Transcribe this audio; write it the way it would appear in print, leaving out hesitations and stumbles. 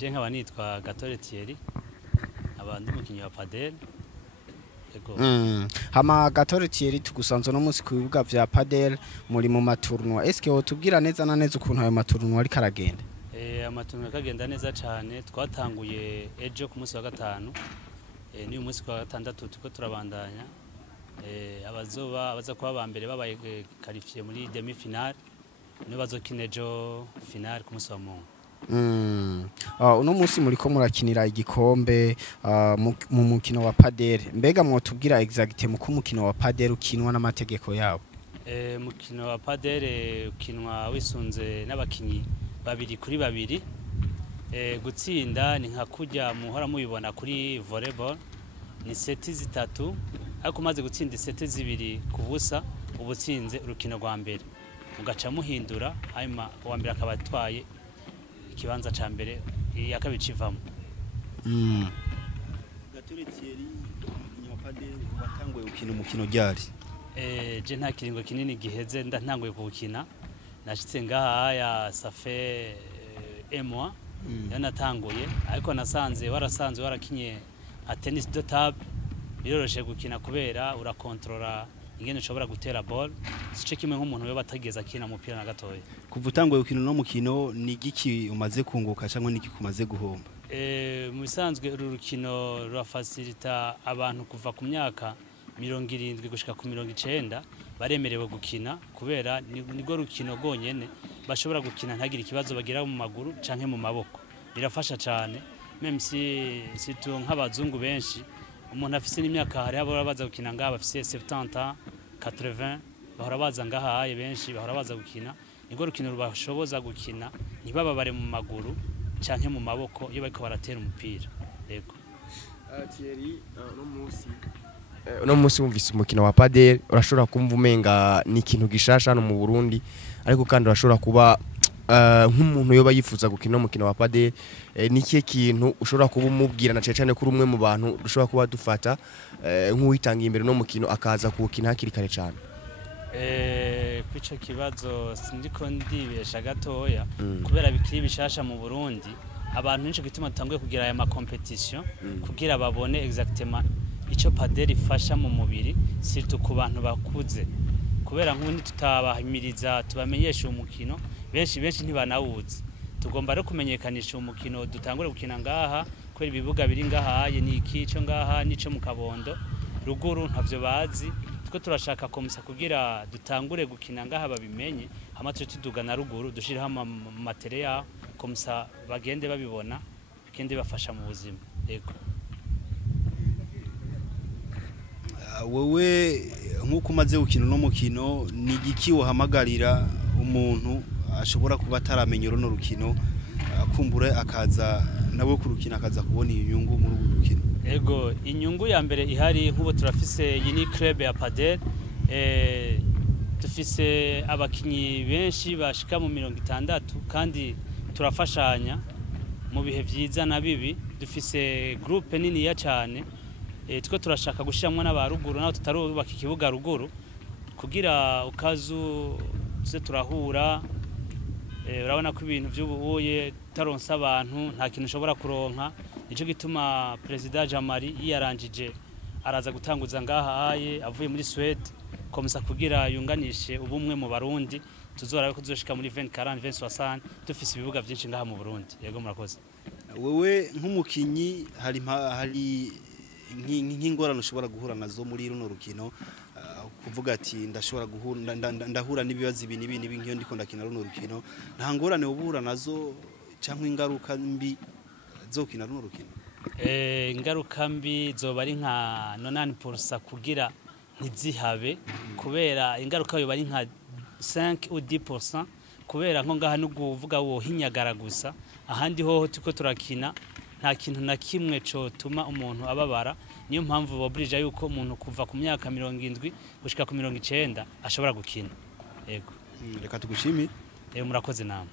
je nkaba nitwa Gatore Thierry abandi mukinyi wa padel ego hama Gatore Thierry tugusanze no munsi ku bibuga vya padel muri mu maturnwa eske wotubwira neza na neza ukuntu ayo maturnwa ari karagenda amaturnwa kagenda neza cyane twatanguye ejo ku munsi wa gatanu ni umunsi wa gatandatu tuko turabandanya abaza kuba bambere babaye qualifié muri demi finale no bazokina ejo finale ku munsi wa Mungu. Uno munsi muri ko murakinira igikombe mu mukino wa padel mbega mwotubwira exactement mu kumukino wa padel ukinwa n'amategeko yawo mukino wa padel ukinwa wisunze n'abakinyi babiri kuri babiri gutsinda ni nka kujya muhora mubibona kuri volleyball ni seti zitatu ariko maze gutsinda seti zibiri ku busa ubutsinze urukino rwa mbere ugaca muhindura hanyuma uwa mbere akaba atwaye ikibanza ca mbere ya kabiri civamo. Gatore Thierry umukinyi wa padel watanguye gukina umukino ryari je nta kiringo kinini giheze ntanguye gukina nashitse ngaha ya safe moi yanatanguye ariko nasanze warakinye a tennis de table biroroshe gukina kubera urakontrola ingene ushobora gutera ball sice kimwe nk'umuntu we batageza akina umupira na gatoya. Kuva utanguye gukina no mukino ni giki umaze kunguka cyangwa niki kumaze guhomba mu bisanzwe uru rukino rurafacilita abantu kuva ku myaka 70 gushika ku 90 baremerewe gukina kubera nigo rukino gonyene bashobora gukina ntagira ikibazo bagira mu maguru canke mu maboko birafasha cyane même si tu nk'abazungu benshi umuntu afise n'imyaka hari abo baza gukina ngaha bafise 70 80 bahora baza ngaha benshi bahora baza gukina nigo rukino rubashoboza gukina ntibababare mu maguru canke mu maboko iyo bariko baratera umupira yego. Thierry no munsi wumvise umukino wa padel urashobora kumva umenga ni ikintu gishasha no mu Burundi ariko kandi urashobora kuba nk'umuntu yoba yifuza gukina umukino wa padel niki kintu ushobora kuba umubwira na cyane kuri umwe mu bantu dushobora kuba dufata nk'uwitanga imbere no mukino akaza kuwukina hakiri kare cyane kwico kibazo sindiko ndibesha gatoya kubera bikiri bishasha mu Burundi abantu nico gituma dutanguye kugira aya ma competition kugira babone exactement ico padel ifasha mu mubiri surtout ku bantu bakuze kubera nk'undi tutabahimiriza tubamenyesha umukino benshi ntibanawuzi tugomba rero kumenyekanisha umukino dutangure gukina ngaha kwera ibibuga biri ngaha ni ikico ngaha nico mu Kabondo ruguru ntavyo bazi tuko turashaka komisa kugira dutangure gukina ngaha babimenye hama tutuduga na ruguru dushiraho material komisa bagende babibona kende bafasha mu buzima yego. Wewe nk'uko umaze gukina no mukino ni giki wahamagarira umuntu ashobora kuba ataramenya no rukino akumbure akaza nawe kurukina akaza kubona inyungu muri uru rukino ego inyungu ya mbere ihari nk'ubu turafise yini club ya padel dufise abakinyi benshi bashika mu 60 kandi turafashanya mu bihe vyiza na bibi dufise groupe nini ya cyane tuko turashaka gushiramwe n'abaruguru naho tutarubaka ikibuga ruguru kugira ukazu se turahura urabona ko ibintu by'ubuye taronsa abantu nta kintu ushobora kuronka nico gituma president Jamari yaranjije araza gutanguza ngaha avuye muri Swede komisa kugira yunganishe ubumwe mu Barundi tuzorabe ko tuzoshika muri 2040 2060 dufise ibibuga byinshi ngaha mu Burundi yego murakoze. Wewe nk'umukinyi hari nk'ingorane ushobora guhura nazo muri runo rukino kuvuga ati ndahura n'ibibazo ibi nk'iyo ndiko ndakina runo rukino nta ngorane ubura nazo cyangwa ingaruka mbi zo kina runo rukino ingaruka mbi zoba ari nka 90% kugira ntizihabe kubera ingaruka yo bari nka 5 ou 10% kubera nko ngaha no kuvuga wo hinyagara gusa ahandi hoho tuko turakina nta kintu na kimwe cyo tuma umuntu ababara niyo mpamvu bobrija yuko umuntu kuva ku myaka 70 gushika ku 90 ashobora gukina yego reka tugushimire murakoze namwe.